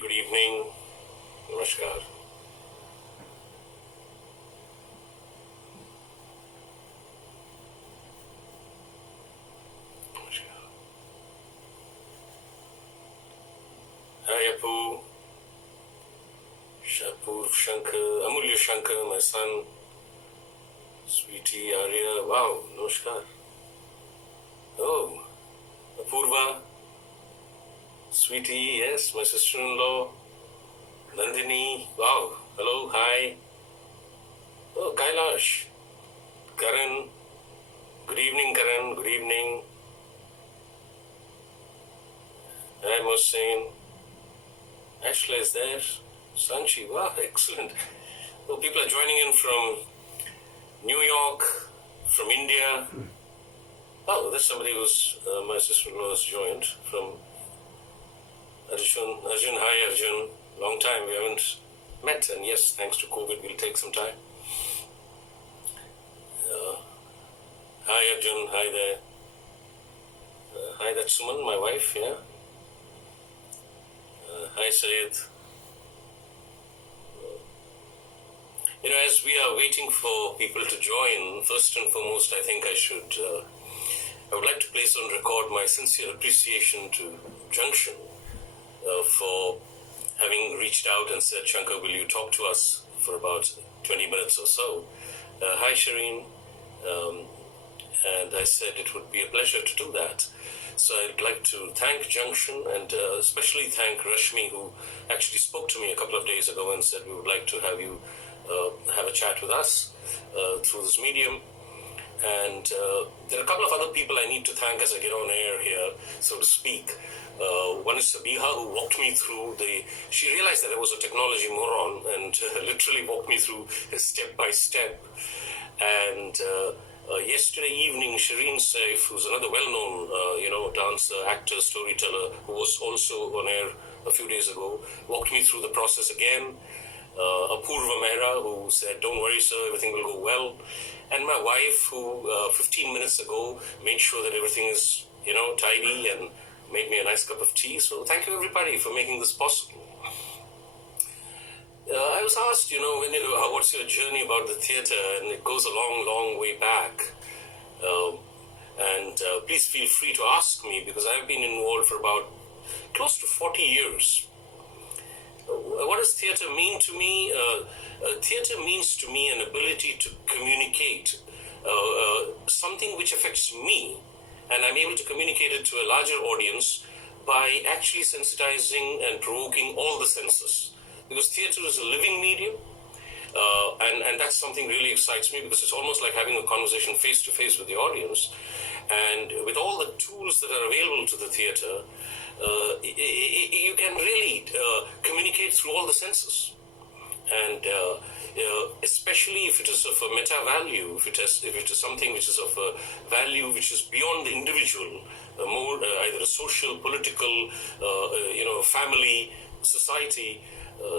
good evening. Namaskar. Namaskar. Hi, Apu. Shapur, Shanker, Amulya Shanker, my son. Sweetie, Arya. Wow, Namaskar. Oh, Apurva. Sweetie, yes, my sister-in-law. Nandini. Wow. Hello, hi. Oh, Kailash. Karan. Good evening, Karan. Good evening. Hi, Mohsin. Ashla is there. Sanchi. Wow, excellent. Oh, people are joining in from New York, from India. Oh, there's somebody who's my sister-in-law has joined from Arjun. Arjun, hi Arjun. Long time we haven't met, and yes, thanks to COVID, we'll take some time. Hi Arjun, hi there. Hi, that's Suman, my wife, yeah. Hi Syed. As we are waiting for people to join, first and foremost, I think I would like to place on record my sincere appreciation to Junction for having reached out and said, Shankar, will you talk to us for about 20 minutes or so? Hi, Shireen. And I said it would be a pleasure to do that. So I'd like to thank Junction and especially thank Rashmi, who actually spoke to me a couple of days ago and said we would like to have you have a chat with us through this medium. And there are a couple of other people I need to thank as I get on air here, so to speak. One is Sabiha, who walked me through she realized that I was a technology moron and literally walked me through step by step. And yesterday evening, Shireen Saif, who's another well-known, dancer, actor, storyteller, who was also on air a few days ago, walked me through the process again. Apurva Mehra, who said, don't worry, sir, everything will go well. And my wife, who 15 minutes ago made sure that everything is, tidy and made me a nice cup of tea. So thank you, everybody, for making this possible. I was asked, what's your journey about the theatre? And it goes a long, long way back. And please feel free to ask me, because I've been involved for about close to 40 years. What does theatre mean to me? Theatre means to me an ability to communicate something which affects me, and I'm able to communicate it to a larger audience by actually sensitizing and provoking all the senses. Because theatre is a living medium, and that's something really excites me, because it's almost like having a conversation face to face with the audience. And with all the tools that are available to the theatre, you can really communicate through all the senses. And especially if it is of a meta value, if it is something which is of a value which is beyond the individual, more either a social, political, family, society.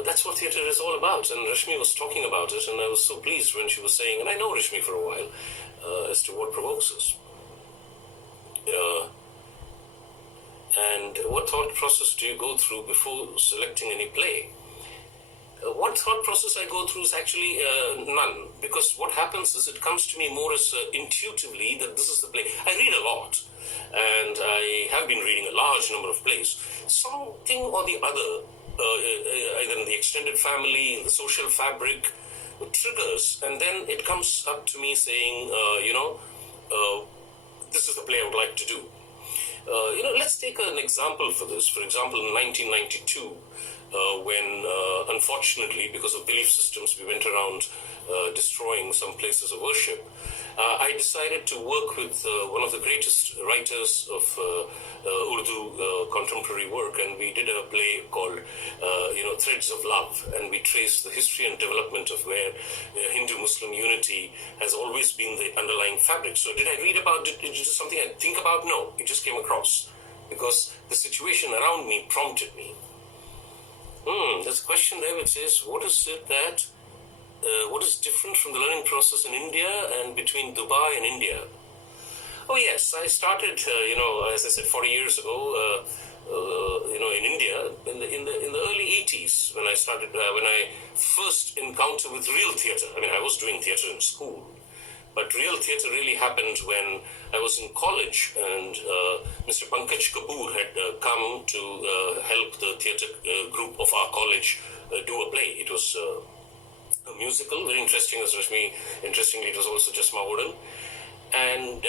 That's what theatre is all about. And Rashmi was talking about it, and I was so pleased when she was saying, and I know Rashmi for a while, as to what provokes us. And what thought process do you go through before selecting any play? What thought process I go through is actually none, because what happens is it comes to me more as intuitively that this is the play. I read a lot, and I have been reading a large number of plays. Something or the other, either in the extended family, in the social fabric, triggers, and then it comes up to me saying, this is the play I would like to do. Let's take an example for this. For example, in 1992, when unfortunately, because of belief systems, we went around destroying some places of worship, I decided to work with one of the greatest writers of Urdu contemporary work, and we did a play called Threads of Love, and we traced the history and development of where Hindu-Muslim unity has always been the underlying fabric. So did I read about it? Is it just something I think about? No, it just came across because the situation around me prompted me. There's a question there which says, what is it that what is different from the learning process in India and between Dubai and India? Oh yes, I started, as I said, 40 years ago, in India in the early 80s when I started when I first encountered with real theatre. I mean, I was doing theatre in school, but real theatre really happened when I was in college, and Mr. Pankaj Kapoor had come to help the theatre group of our college do a play. It was a musical, very interesting as Rashmi. Interestingly, it was also just Mahodan. And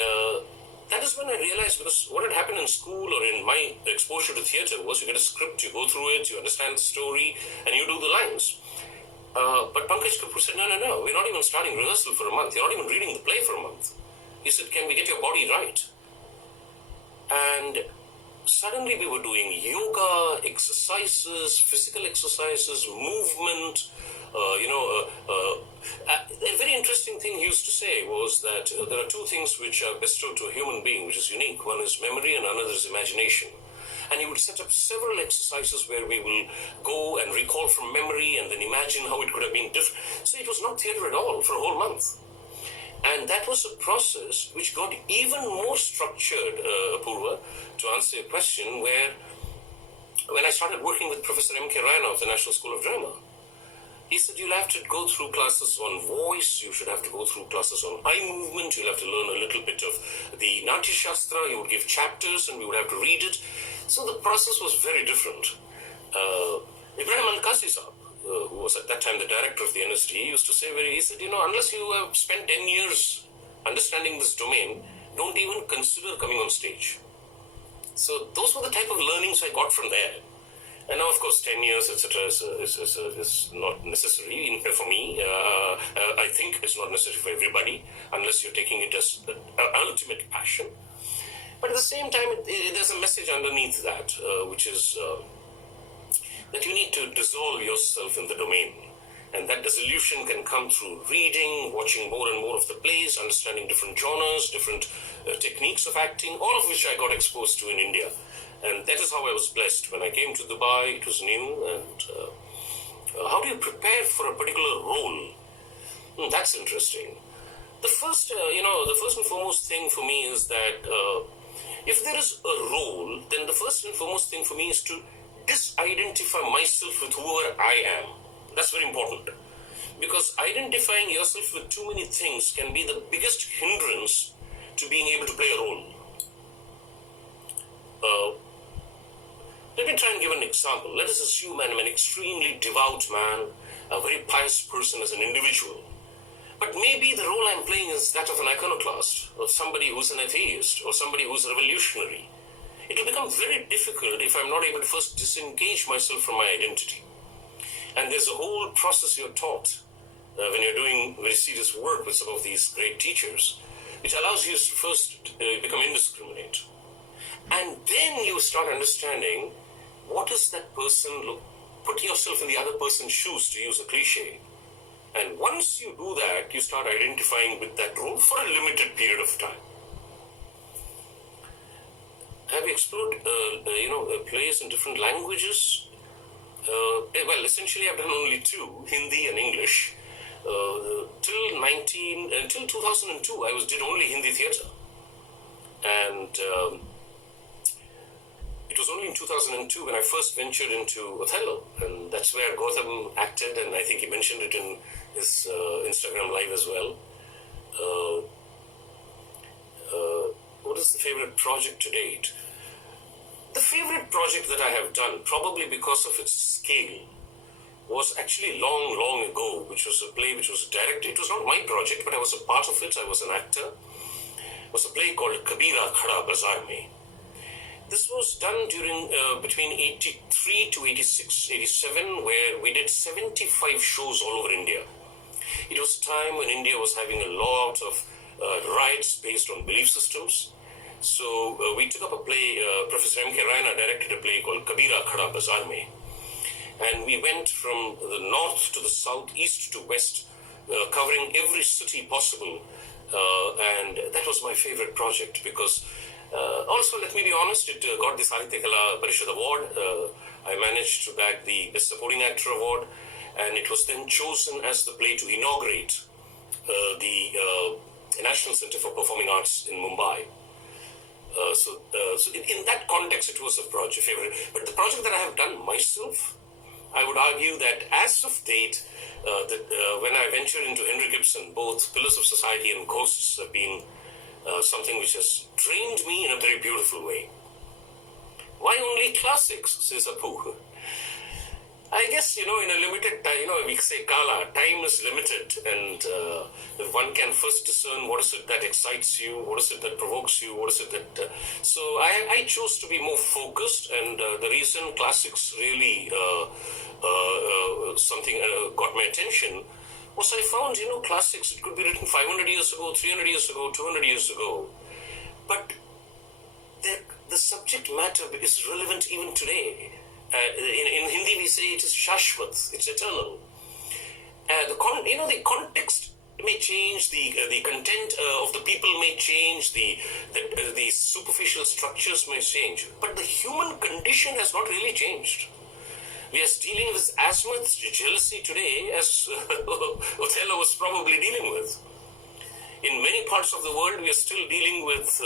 that is when I realized, because what had happened in school or in my exposure to theatre was you get a script, you go through it, you understand the story, and you do the lines. But Pankaj Kapoor said, no, we're not even starting rehearsal for a month. You're not even reading the play for a month. He said, can we get your body right? And suddenly we were doing yoga, exercises, physical exercises, movement. A very interesting thing he used to say was that there are two things which are bestowed to a human being, which is unique. One is memory and another is imagination. And he would set up several exercises where we will go and recall from memory and then imagine how it could have been different. So it was not theatre at all for a whole month. And that was a process which got even more structured, Apurva, to answer your question, where when I started working with Professor M.K. Rana of the National School of Drama, he said, you'll have to go through classes on voice, you should have to go through classes on eye movement, you'll have to learn a little bit of the Natya Shastra, he would give chapters and we would have to read it. So the process was very different. Ibrahim Al-Qasi Saab, who was at that time the director of the NSD, used to say, he said, unless you have spent 10 years understanding this domain, don't even consider coming on stage. So those were the type of learnings I got from there. And now, of course, 10 years, etc., is not necessary for me. I think it's not necessary for everybody, unless you're taking it as an ultimate passion. But at the same time, there's a message underneath that, which is that you need to dissolve yourself in the domain. And that dissolution can come through reading, watching more and more of the plays, understanding different genres, different techniques of acting, all of which I got exposed to in India. And that is how I was blessed. When I came to Dubai, it was new. And how do you prepare for a particular role? That's interesting. The first and foremost thing for me is that if there is a role, then the first and foremost thing for me is to disidentify myself with whoever I am. That's very important. Because identifying yourself with too many things can be the biggest hindrance to being able to play a role. Let me try and give an example. Let us assume I'm an extremely devout man, a very pious person as an individual. But maybe the role I'm playing is that of an iconoclast, or somebody who's an atheist, or somebody who's revolutionary. It will become very difficult if I'm not able to first disengage myself from my identity. And there's a whole process you're taught when you're doing very serious work with some of these great teachers, which allows you to first become indiscriminate. And then you start understanding what does that person look. Put yourself in the other person's shoes, to use a cliche. And once you do that, you start identifying with that role for a limited period of time. Have you explored, plays in different languages? Well, essentially I've done only two, Hindi and English. Till 2002, I did only Hindi theatre. And it was only in 2002 when I first ventured into Othello, and that's where Gautam acted, and I think he mentioned it in his Instagram live as well. What is the favorite project to date? The favorite project that I have done, probably because of its scale, was actually long ago, which was a play which was directed. It was not my project, but I was a part of it. I was an actor. It was a play called Kabira Khada Bazaar Mein. This was done during between 83 to 86, 87, where we did 75 shows all over India. It was a time when India was having a lot of riots based on belief systems. So we took up a play, Professor M.K. Rana directed a play called Kabira Khada Bazaar Mein. And we went from the north to the south, east to west, covering every city possible. And that was my favorite project because also, let me be honest, it got the Sahitya Kala Parishad Award. I managed to bag the Best Supporting Actor Award, and it was then chosen as the play to inaugurate the National Center for Performing Arts in Mumbai. So in that context, it was a project favorite. But the project that I have done myself, I would argue that as of date, when I ventured into Henry Gibson, both Pillars of Society and Ghosts have been something which has trained me in a very beautiful way. Why only classics, says Apu? I guess, in a limited time, we say Kala, time is limited, and if one can first discern what is it that excites you, what is it that provokes you, what is it that... So I chose to be more focused, and the reason classics really something got my attention was I found, classics, it could be written 500 years ago, 300 years ago, 200 years ago, but the subject matter is relevant even today. In Hindi we say it is shashvat, it's eternal. The context may change, the content of the people may change, the superficial structures may change, but the human condition has not really changed. We are dealing with as much jealousy today as Othello was probably dealing with. In many parts of the world, we are still dealing with,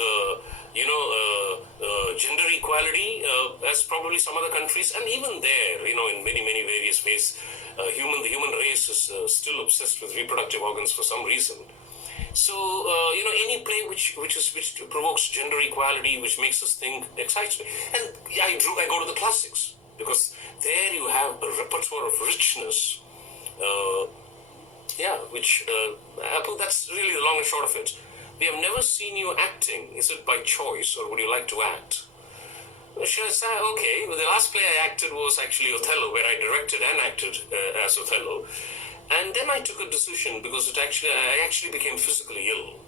gender equality, as probably some other countries, and even there, in many, many various ways, the human race is still obsessed with reproductive organs for some reason. So, any play which provokes gender equality, which makes us think, excites me. And I go to the classics, because there you have a repertoire of richness. That's really the long and short of it. We have never seen you acting. Is it by choice, or would you like to act? Should I say, okay, well, the last play I acted was actually Othello, where I directed and acted as Othello. And then I took a decision, because I actually became physically ill.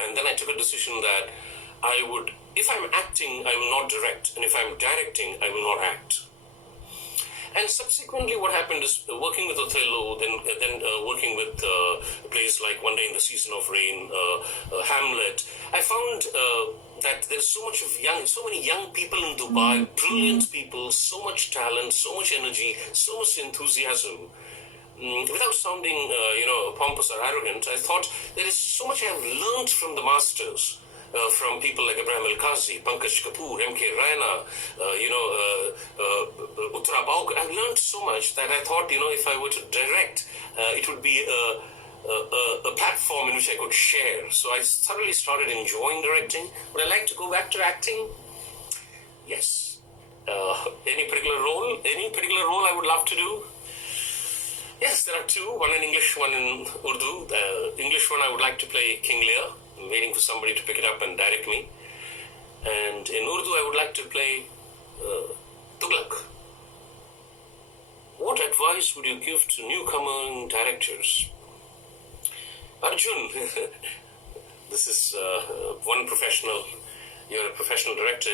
And then I took a decision that if I'm acting, I will not direct. And if I'm directing, I will not act. And subsequently, what happened is working with Othello, then working with plays like One Day in the Season of Rain, Hamlet. I found that there's so many young people in Dubai, brilliant people, so much talent, so much energy, so much enthusiasm. Without sounding, pompous or arrogant, I thought there is so much I have learned from the masters. From people like Ibrahim El-Kazi, Pankaj Kapoor, M.K. Raina, Uttara Bauk. I've learned so much that I thought, if I were to direct, it would be a platform in which I could share. So I thoroughly started enjoying directing. Would I like to go back to acting? Yes. Any particular role I would love to do? Yes, there are two, one in English, one in Urdu. The English one I would like to play King Lear. I'm waiting for somebody to pick it up and direct me. And in Urdu, I would like to play Tughlaq. What advice would you give to newcomer directors? Arjun, this is one professional. You're a professional director,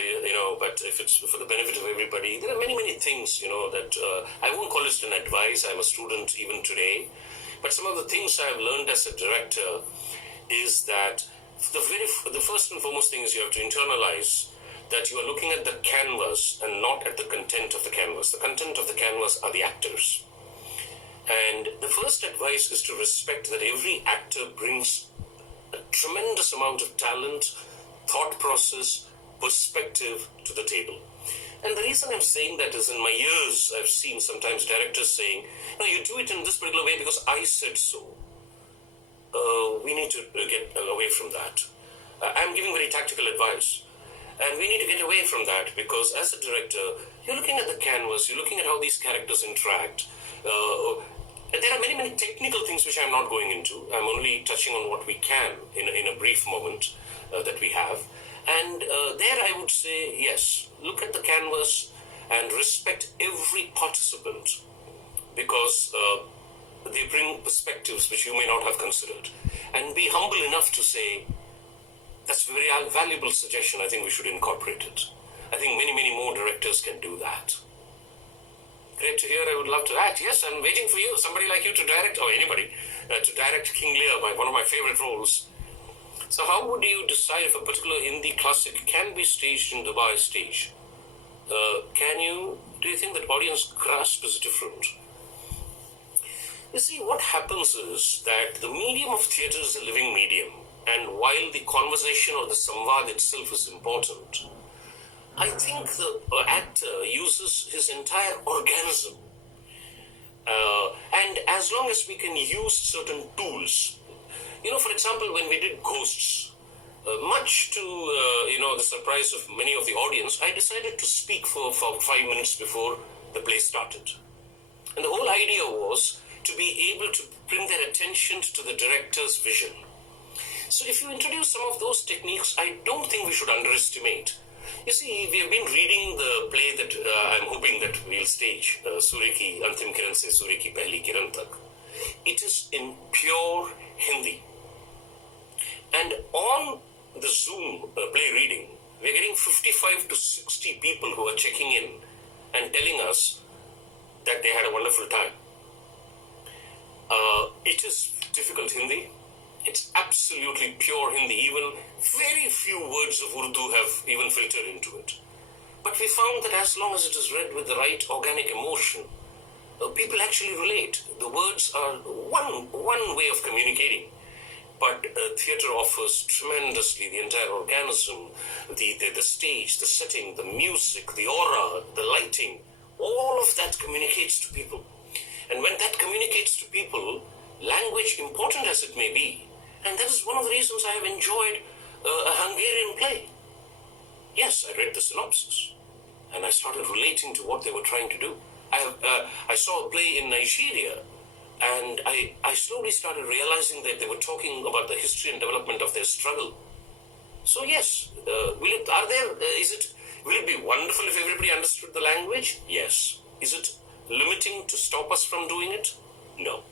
but if it's for the benefit of everybody, there are many, many things, that I won't call it an advice. I'm a student even today. But some of the things I've learned as a director is that the first and foremost thing is you have to internalize that you are looking at the canvas and not at the content of the canvas. The content of the canvas are the actors. And the first advice is to respect that every actor brings a tremendous amount of talent, thought process, perspective to the table. And the reason I'm saying that is in my years, I've seen sometimes directors saying, you do it in this particular way because I said so. We need to get away from that. I'm giving very tactical advice. And we need to get away from that because as a director, you're looking at the canvas, you're looking at how these characters interact. There are many, many technical things which I'm not going into. I'm only touching on what we can in a brief moment that we have. And there I would say, yes, look at the canvas and respect every participant because they bring perspectives which you may not have considered. And be humble enough to say, that's a very valuable suggestion. I think we should incorporate it. I think many, many more directors can do that. Great to hear. I would love to act. Yes, I'm waiting for you, somebody like you to direct, or anybody, to direct King Lear, one of my favorite roles. So how would you decide if a particular Hindi classic can be staged in Dubai stage? Do you think that audience grasp is different? You see, what happens is that the medium of theatre is a living medium. and while the conversation or the samvad itself is important, I think the actor uses his entire organism. And as long as we can use certain tools, for example, when we did Ghosts, much to the surprise of many of the audience, I decided to speak for 5 minutes before the play started. And the whole idea was to be able to bring their attention to the director's vision. So if you introduce some of those techniques, I don't think we should underestimate. You see, we have been reading the play that I'm hoping that we'll stage, Surya ki Antim Kiran se Surya ki Pehli Kiran tak. It is in pure Hindi. And on the Zoom play reading, we're getting 55 to 60 people who are checking in and telling us that they had a wonderful time. It is difficult Hindi. It's absolutely pure Hindi. Even very few words of Urdu have even filtered into it. But we found that as long as it is read with the right organic emotion, people actually relate. The words are one way of communicating. But theatre offers tremendously the entire organism, the stage, the setting, the music, the aura, the lighting. All of that communicates to people. And when that communicates to people, language, important as it may be, and that is one of the reasons I have enjoyed a Hungarian play. Yes, I read the synopsis, and I started relating to what they were trying to do. I saw a play in Nigeria, and I slowly started realizing that they were talking about the history and development of their struggle. So yes, will it be wonderful if everybody understood the language? Yes. Is it limiting to stop us from doing it? No.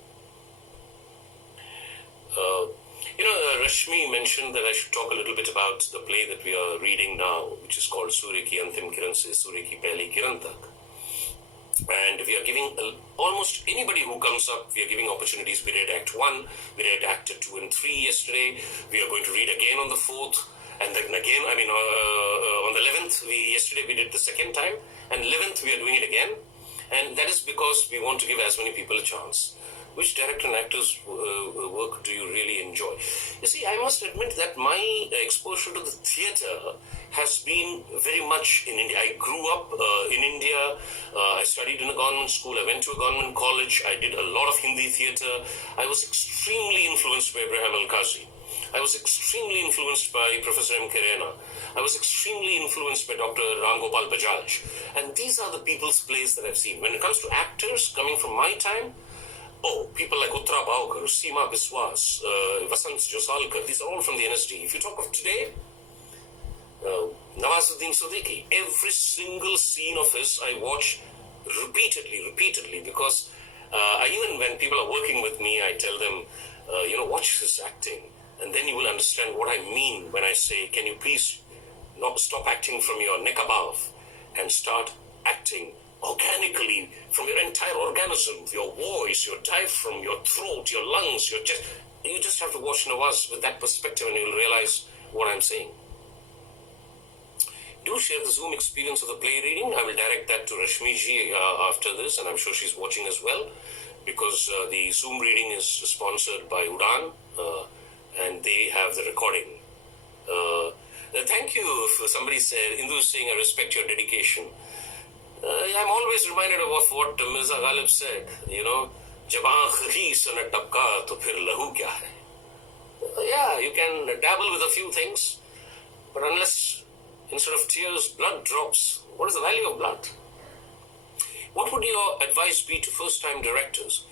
Rashmi mentioned that I should talk a little bit about the play that we are reading now, which is called Surya ki Antim Kiran se Surya ki Pehli Kiran tak. And we are giving almost anybody who comes up, we are giving opportunities. We read Act 1, we read Act 2 and 3 yesterday. We are going to read again on the 4th. And then again, on the 11th, yesterday we did the second time. And 11th, we are doing it again. And that is because we want to give as many people a chance. Which director and actor's work do you really enjoy? You see, I must admit that my exposure to the theatre has been very much in India. I grew up in India. I studied in a government school. I went to a government college. I did a lot of Hindi theatre. I was extremely influenced by Ibrahim Al-Qazi. I was extremely influenced by Professor M. Kerena. I was extremely influenced by Dr. Ram Gopal Bajaj. And these are the people's plays that I've seen. When it comes to actors coming from my time, people like Uttara Bhaukar, Seema Biswas, Vasant Josalkar, these are all from the NSD. If you talk of today, Nawazuddin Siddiqui, every single scene of his I watch repeatedly, because even when people are working with me, I tell them, watch his acting, and then you will understand what I mean when I say, can you please not stop acting from your neck above and start acting organically from your entire organism, your voice, your diaphragm, your throat, your lungs, your chest. You just have to watch Nawaz with that perspective and you'll realize what I'm saying. Do share the Zoom experience of the play reading. I will direct that to Rashmi ji after this, and I'm sure she's watching as well, because the Zoom reading is sponsored by Udan, and they have the recording. Thank you. If somebody said, Indu is saying, I respect your dedication. I'm always reminded of what Mirza Ghalib said, Jaban kharis na tabka to phir lahu kya hai. Yeah, you can dabble with a few things, but unless instead of tears, blood drops, what is the value of blood? What would your advice be to first-time directors?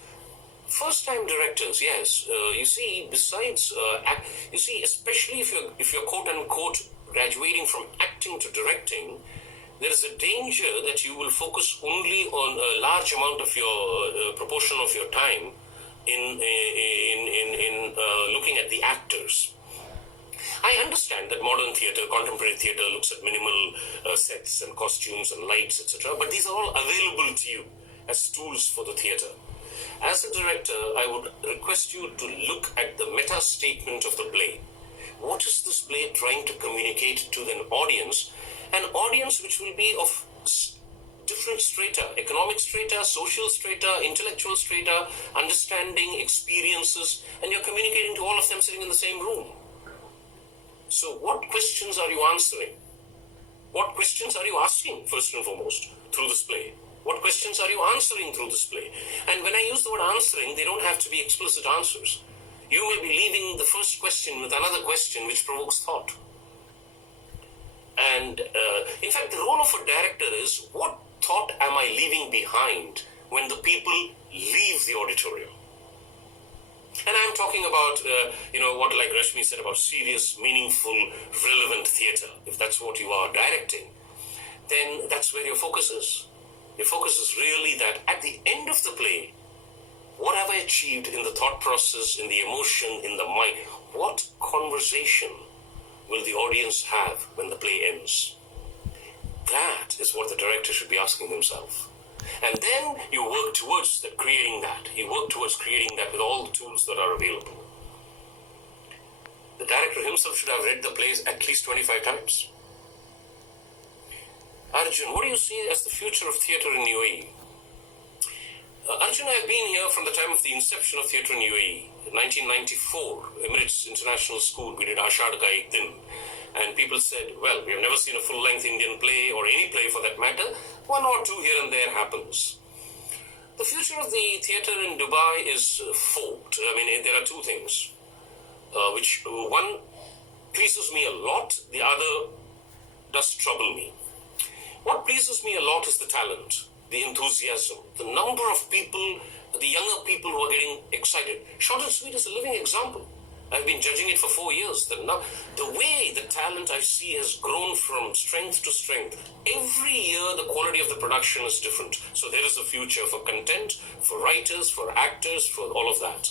First-time directors, yes. You see, besides, especially if you're quote-unquote graduating from acting to directing, there is a danger that you will focus only on a large amount of your proportion of your time in looking at the actors. I understand that modern theatre, contemporary theatre looks at minimal sets and costumes and lights, etc. But these are all available to you as tools for the theatre. As a director, I would request you to look at the meta statement of the play. What is this play trying to communicate to an audience which will be of different strata, economic strata, social strata, intellectual strata, understanding, experiences, and you're communicating to all of them sitting in the same room. So what questions are you answering? What questions are you asking, first and foremost, through this play? What questions are you answering through this play? And when I use the word answering, they don't have to be explicit answers. You may be leaving the first question with another question which provokes thought. And in fact, the role of a director is, what thought am I leaving behind when the people leave the auditorium? And I'm talking about, what like Rashmi said about serious, meaningful, relevant theatre. If that's what you are directing, then that's where your focus is. Your focus is really that at the end of the play, what have I achieved in the thought process, in the emotion, in the mind? What conversation will the audience have when the play ends? That is what the director should be asking himself. And then you work towards creating that. You work towards creating that with all the tools that are available. The director himself should have read the plays at least 25 times. Arjun, what do you see as the future of theatre in UAE? Arjun, I've been here from the time of the inception of theatre in UAE. In 1994, Emirates International School, we did Ashad Ka Ek Din. And people said, well, we have never seen a full-length Indian play, or any play for that matter. One or two here and there happens. The future of the theatre in Dubai is forked. I mean, there are two things, which one pleases me a lot, the other does trouble me. What pleases me a lot is the talent, the enthusiasm, the number of people, the younger people who are getting excited. Short and Sweet is a living example. I've been judging it for 4 years. The way the talent I see has grown from strength to strength. Every year, the quality of the production is different. So there is a future for content, for writers, for actors, for all of that.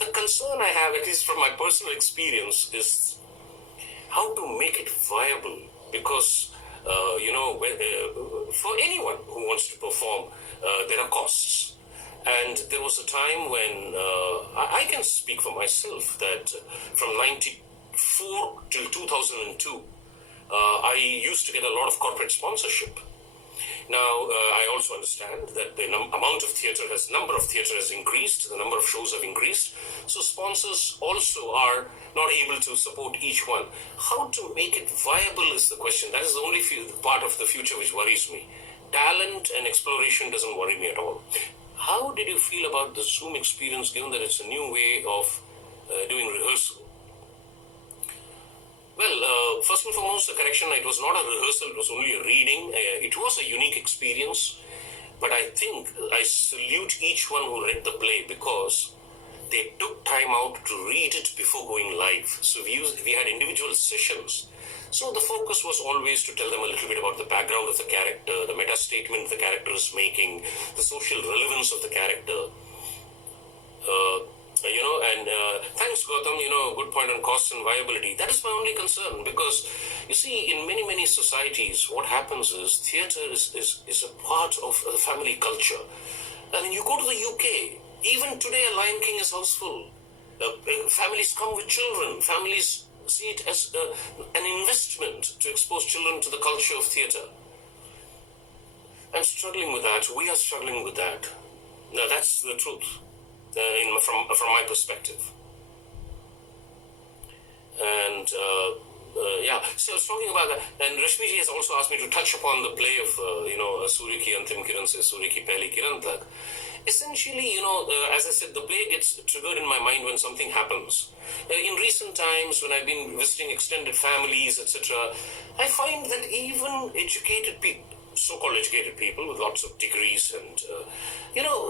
The concern I have, at least from my personal experience, is how to make it viable. Because, for anyone who wants to perform, there are costs. And there was a time when I can speak for myself that from 94 till 2002, I used to get a lot of corporate sponsorship. Now, I also understand that the number of theatre has increased, the number of shows have increased. So sponsors also are not able to support each one. How to make it viable is the question. That is the only part of the future which worries me. Talent and exploration doesn't worry me at all. How did you feel about the Zoom experience, given that it's a new way of doing rehearsal? Well, first and foremost, the correction, it was not a rehearsal, it was only a reading. It was a unique experience, but I think I salute each one who read the play because they took time out to read it before going live. So we had individual sessions. So the focus was always to tell them a little bit about the background of the character, the meta statement the character is making, the social relevance of the character. Thanks, Gautam, good point on cost and viability. That is my only concern because, you see, in many, many societies, what happens is theatre is a part of the family culture. I mean, you go to the UK, even today a Lion King is houseful. Families come with children, families see it as an investment to expose children to the culture of theatre. I'm struggling with that. We are struggling with that. Now, that's the truth from my perspective. And so I was talking about that. And Rashmiji has also asked me to touch upon the play of, Suri Ki Antim Kiran Se Suri Ki Pehli Kiran Tak. Essentially, as I said, the play gets triggered in my mind when something happens. In recent times, when I've been visiting extended families, etc., I find that even educated people, so-called educated people with lots of degrees and,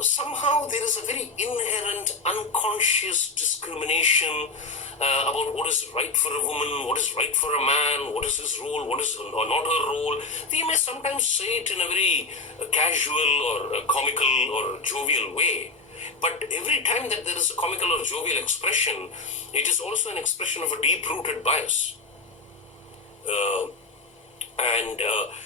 somehow there is a very inherent, unconscious discrimination about what is right for a woman, what is right for a man, what is his role, what is not her role. They may sometimes say it in a very casual or comical or jovial way. But every time that there is a comical or jovial expression, it is also an expression of a deep-rooted bias.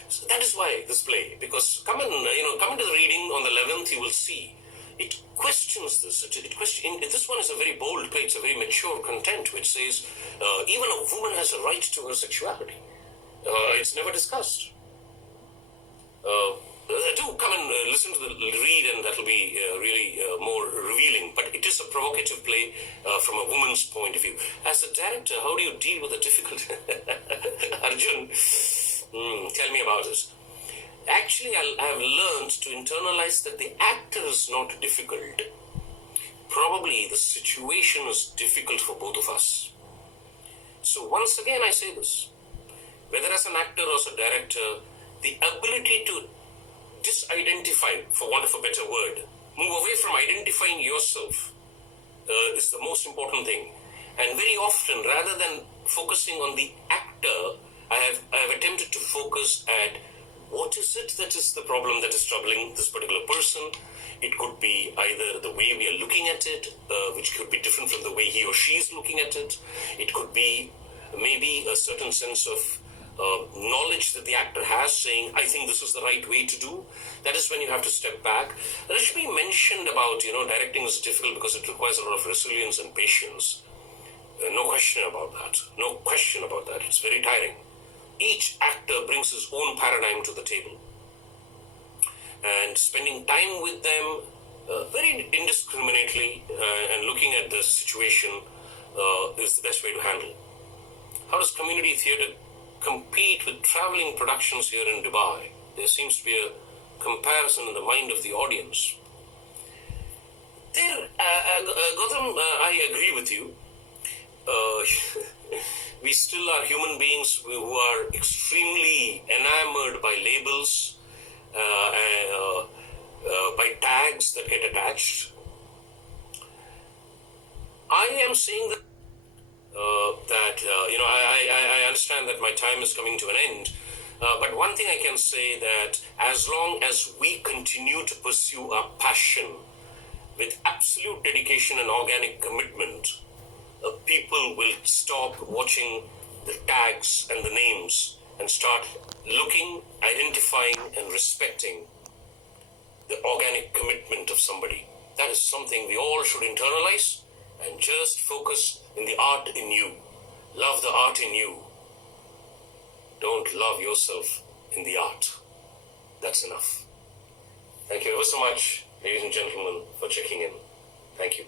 So that is why this play, because come into the reading on the 11th, you will see it questions this. This one is a very bold play. It's a very mature content which says even a woman has a right to her sexuality. It's never discussed. Do come and listen to the read, and that'll be really more revealing. But it is a provocative play from a woman's point of view. As a director, how do you deal with the difficulty? Arjun, tell me about it. Actually, I have learned to internalize that the actor is not difficult. Probably the situation is difficult for both of us. So once again, I say this. Whether as an actor or as a director, the ability to disidentify, for want of a better word, move away from identifying yourself is the most important thing. And very often, rather than focusing on the actor, I have attempted to focus at what is it that is the problem that is troubling this particular person. It could be either the way we are looking at it, which could be different from the way he or she is looking at it. It could be maybe a certain sense of knowledge that the actor has, saying, I think this is the right way to do. That is when you have to step back. Rashmi mentioned about, directing is difficult because it requires a lot of resilience and patience. No question about that. No question about that. It's very tiring. Each actor brings his own paradigm to the table. And spending time with them very indiscriminately and looking at the situation is the best way to handle. How does community theatre compete with traveling productions here in Dubai? There seems to be a comparison in the mind of the audience. Gautam, I agree with you. We still are human beings who are extremely enamored by labels, by tags that get attached. I am saying that I understand that my time is coming to an end. But one thing I can say that as long as we continue to pursue our passion with absolute dedication and organic commitment, people will stop watching the tags and the names and start looking, identifying, and respecting the organic commitment of somebody. That is something we all should internalize and just focus in the art in you. Love the art in you. Don't love yourself in the art. That's enough. Thank you ever so much, ladies and gentlemen, for checking in. Thank you.